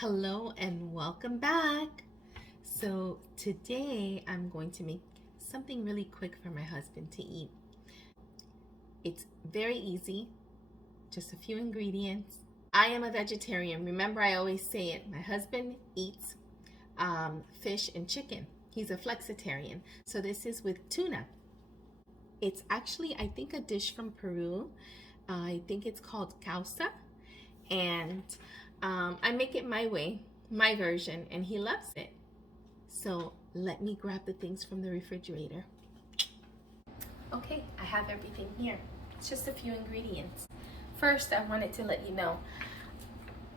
Hello and welcome back. So today I'm going to make something really quick for my husband to eat. It's very easy, just a few ingredients. I am a vegetarian. Remember, I always say it. My husband eats fish and chicken. He's a flexitarian. So this is with tuna. It's actually, I think, a dish from Peru. I think it's called Causa. And I make it my way, my version, and he loves it. So let me grab the things from the refrigerator. Okay, I have everything here. It's just a few ingredients. First, I wanted to let you know,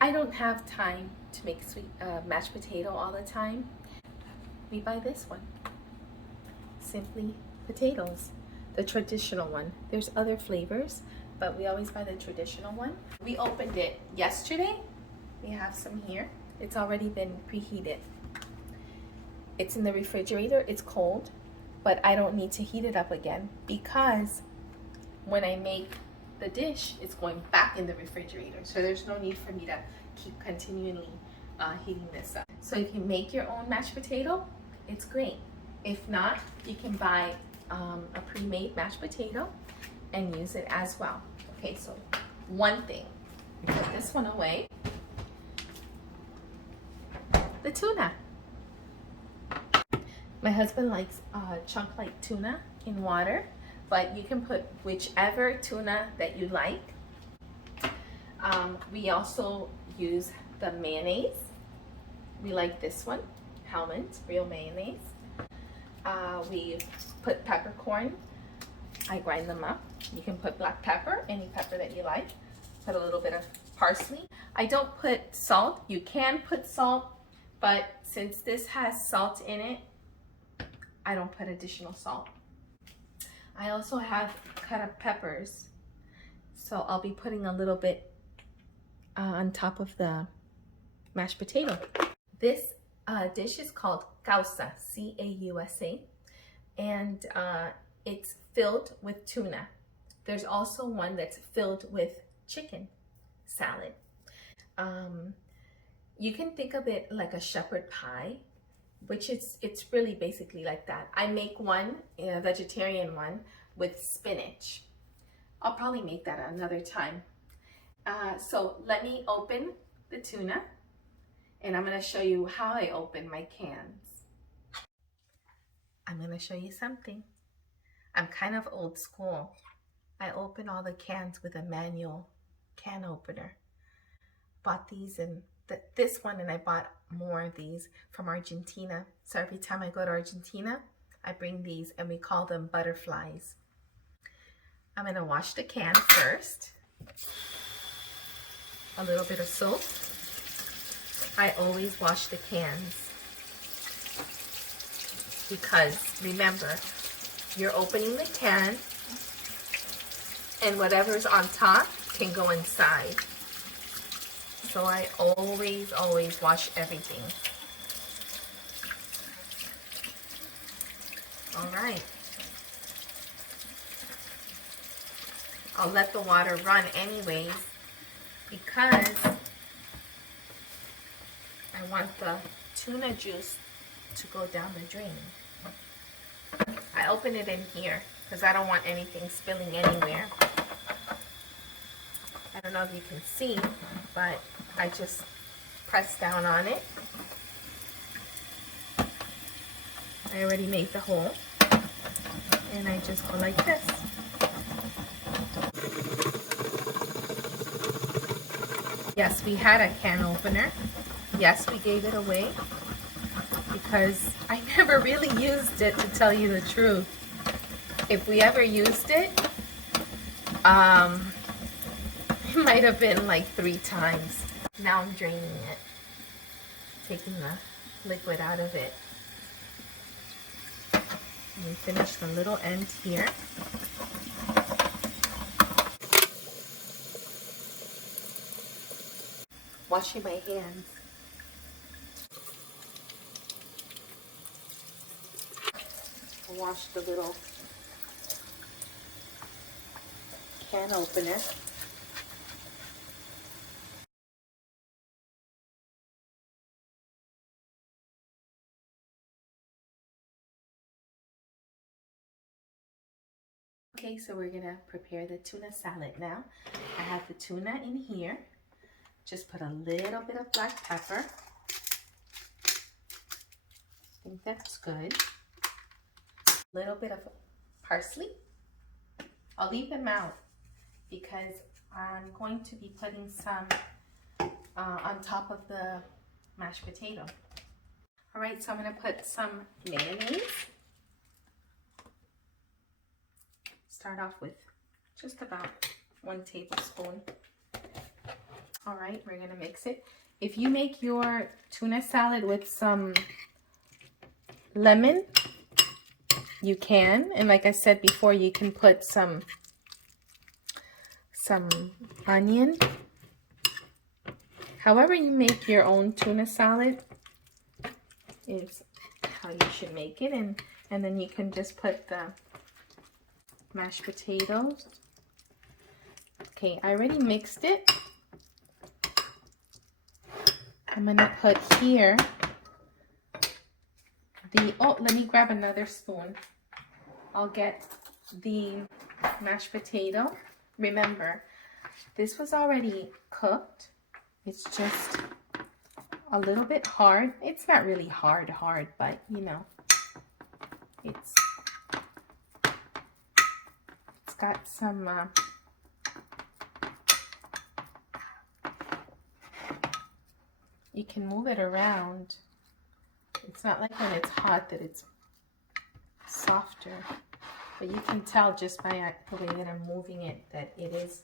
I don't have time to make sweet mashed potato all the time. We buy this one, simply potatoes, the traditional one. There's other flavors, but we always buy the traditional one. We opened it yesterday. We have some here. It's already been preheated. It's in the refrigerator. It's cold, but I don't need to heat it up again because when I make the dish, it's going back in the refrigerator. So there's no need for me to keep continually heating this up. So if you make your own mashed potato, it's great. If not, you can buy a pre-made mashed potato and use it as well. Okay, so one thing, put this one away. The tuna. My husband likes chunk like tuna in water, but you can put whichever tuna that you like. We also use the mayonnaise. We like this one, Hellmann's real mayonnaise. We put peppercorn. I grind them up. You can put black pepper, any pepper that you like. Put a little bit of parsley. I don't put salt. You can put salt, but since this has salt in it, I don't put additional salt. I also have cut up peppers, so I'll be putting a little bit on top of the mashed potato. This dish is called Causa, C-A-U-S-A, and it's filled with tuna. There's also one that's filled with chicken salad. You can think of it like a shepherd pie, which it's really basically like that. I make one, a vegetarian one, with spinach. I'll probably make that another time. So let me open the tuna, and I'm going to show you how I open my cans. I'm going to show you something. I'm kind of old school. I open all the cans with a manual can opener. Bought these in this one, and I bought more of these from Argentina. So every time I go to Argentina, I bring these, and we call them butterflies. I'm going to wash the can first. A little bit of soap. I always wash the cans because remember, you're opening the can and whatever's on top can go inside. So I always wash everything. All right. I'll let the water run anyways because I want the tuna juice to go down the drain. I open it in here because I don't want anything spilling anywhere. I don't know if you can see, but I just press down on it. I already made the hole, and I just go like this. Yes, we had a can opener. Yes, we gave it away because I never really used it, to tell you the truth. If we ever used it, it might have been like 3 times. Now I'm draining it, taking the liquid out of it. And we finish the little end here. Washing my hands. I washed the little can opener. Okay, so we're gonna prepare the tuna salad now. I have the tuna in here. Just put a little bit of black pepper. I think that's good. A little bit of parsley. I'll leave them out because I'm going to be putting some on top of the mashed potato. All right, so I'm gonna put some mayonnaise. Start off with just about 1 tablespoon. All right, we're gonna mix it. If you make your tuna salad with some lemon, you can. And like I said before, you can put some onion. However you make your own tuna salad is how you should make it. And then you can just put the mashed potatoes. Okay, I already mixed it. I'm gonna put here let me grab another spoon. I'll get the mashed potato. Remember, this was already cooked. It's just a little bit hard. It's not really hard, but you know, it's got some you can move it around. It's not like when it's hot that it's softer, but you can tell just by the way that I'm moving it that it is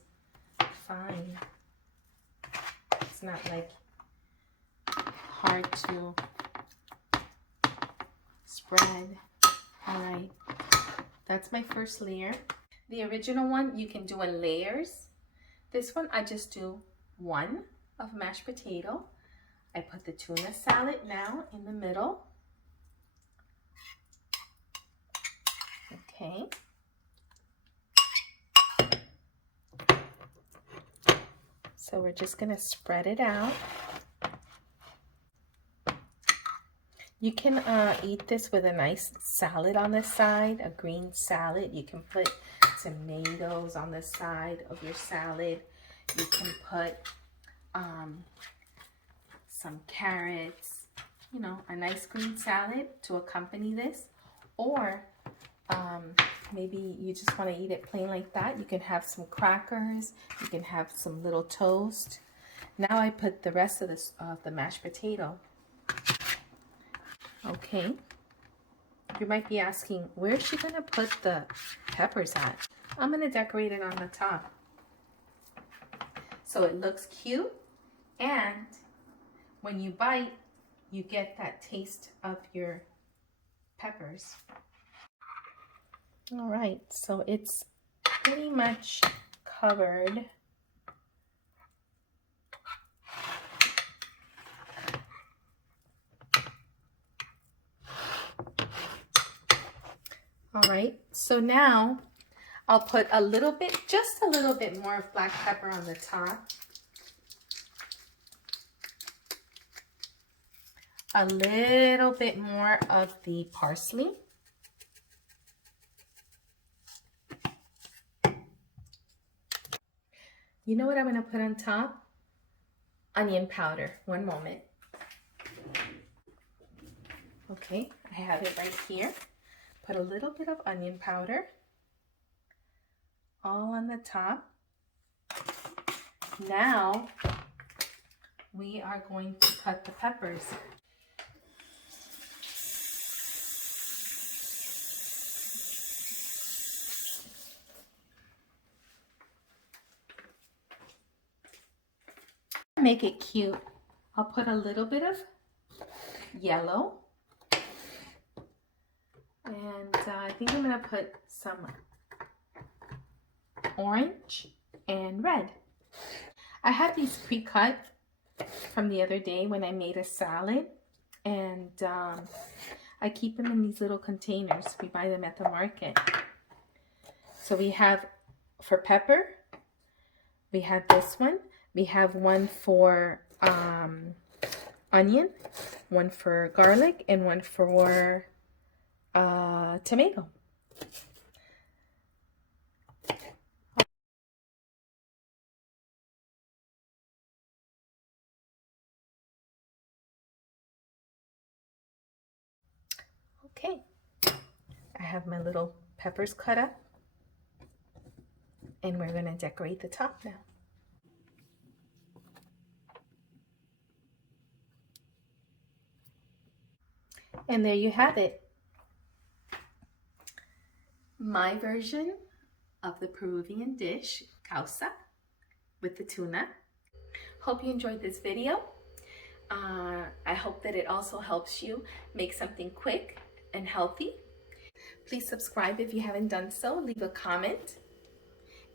fine. It's not like hard to spread. All right, that's my first layer. The original one you can do in layers. This one I just do 1 of mashed potato. I put the tuna salad now in the middle. Okay. So we're just gonna spread it out. You can eat this with a nice salad on the side, a green salad. You can put tomatoes on the side of your salad. You can put some carrots, you know, a nice green salad to accompany this. Or maybe you just want to eat it plain like that. You can have some crackers. You can have some little toast. Now I put the rest of this the mashed potato. Okay. You might be asking, where's she gonna put the peppers at? I'm gonna decorate it on the top so it looks cute, and when you bite, you get that taste of your peppers. All right, so it's pretty much covered. All right, so now I'll put a little bit, just a little bit more of black pepper on the top. A little bit more of the parsley. You know what I'm gonna put on top? Onion powder. One moment. Okay, I have it right here. Put a little bit of onion powder all on the top. Now we are going to cut the peppers. Make it cute, I'll put a little bit of yellow, and I think I'm gonna put some orange and red. I have these pre-cut from the other day when I made a salad, and I keep them in these little containers. We buy them at the market. So we have, for pepper, we have this one. We have one for onion, one for garlic, and one for tomato. Okay, I have my little peppers cut up, and we're gonna decorate the top now. And there you have it. My version of the Peruvian dish, Causa, with the tuna. Hope you enjoyed this video. I hope that it also helps you make something quick and healthy. Please subscribe if you haven't done so. Leave a comment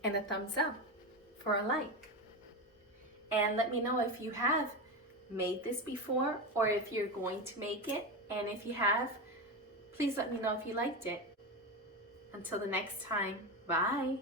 and a thumbs up for a like. And let me know if you have made this before or if you're going to make it. And if you have, please let me know if you liked it. Until the next time, bye.